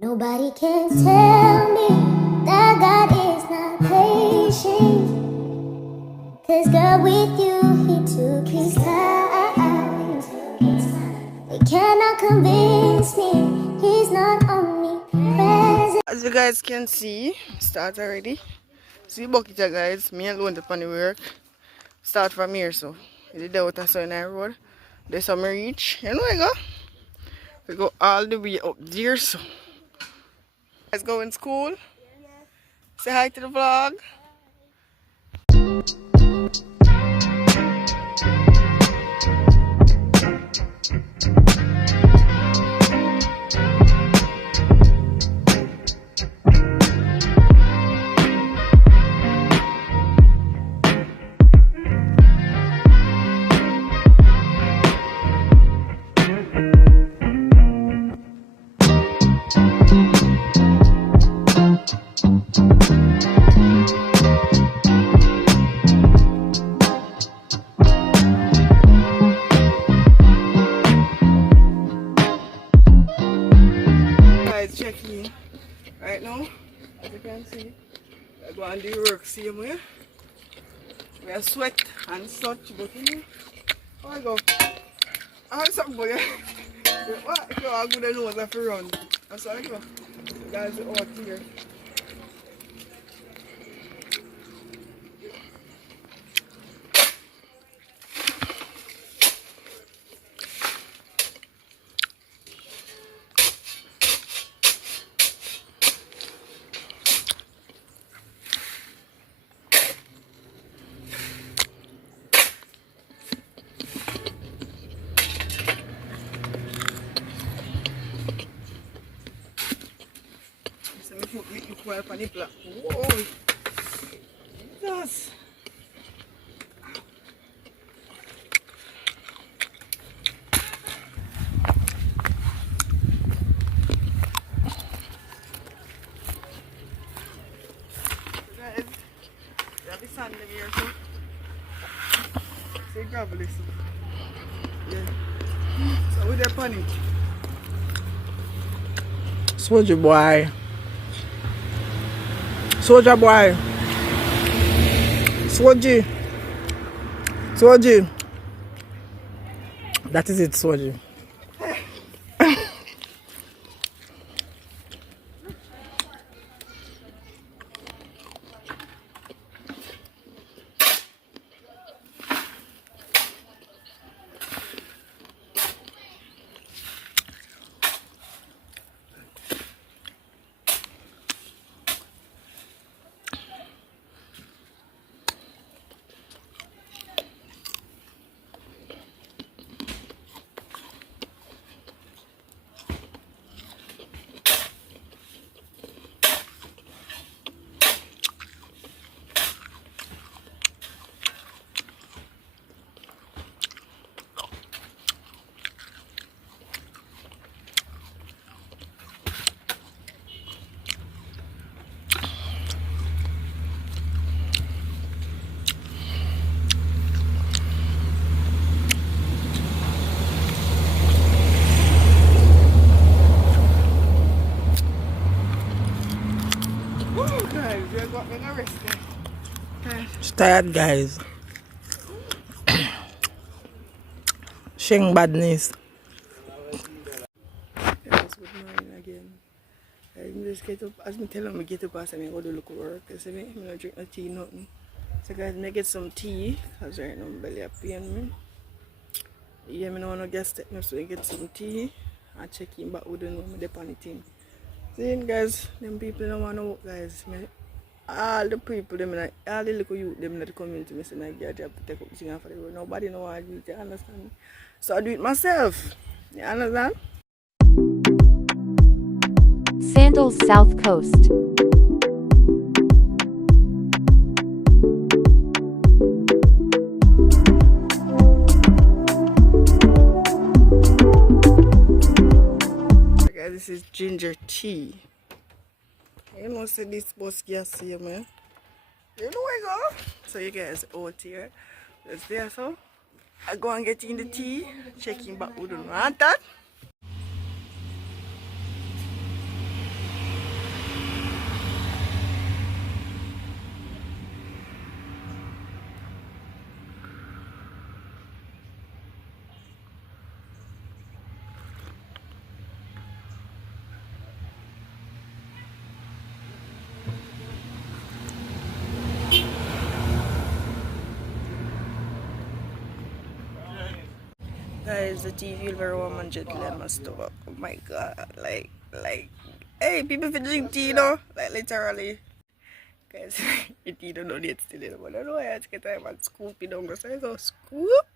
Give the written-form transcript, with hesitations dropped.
Nobody can tell me that God is not patient. 'Cause God with you, He took His time. They cannot convince me He's not omnipresent. As you guys can see, start already. See bucket here, guys. Me alone upon the work. Start from here, so you did out so in the road. There's some reach. You know I go. We go all the way up there, so guys go in school. Say hi to the vlog. Guys, check in right now. As you can see, I go on the work same way. We are sweat and such, but you know, how I go. I have something for you. What? You know, I'm good to know if I run. That's how I go. Guys are out here. So we put little coil on the block. Whoa! Jesus! Guys, we have the sand in here too. See gravel is. Yeah. So we there upon it. Soldier boy. Soldier boy. Soldier. Soldier. That is it, soldier. Guys, we are going to rest there. It's tired, guys. Shing badness. Guys, good morning again. I just get up, as me tell them, I get up and I go to look at work. You see me? I don't drink no tea, nothing. So guys, I get some tea, because right now my belly is paying me. Yeah, I don't want to get step now, so I get some tea and check in back with them when I'm on the team. See guys, them people don't want to work, guys. All the people, all the little youth, them that come into me, say, I get a job to take up this thing for the road. Nobody know what I do, you understand? So I do it myself. You understand? Sandals South Coast. So guys, this is ginger tea. You know, say this bus gas here, man. You know where I go? So you guys out here. That's there, so I go and get in the tea, checking back with the want that. Guys, the tea feel very warm and gentle in my stomach. Oh my god, hey, people feel drink tea, no? Like, literally. Guys, the tea don't know it's still in, but I don't know why I take time and scoop it down, so I go scoop.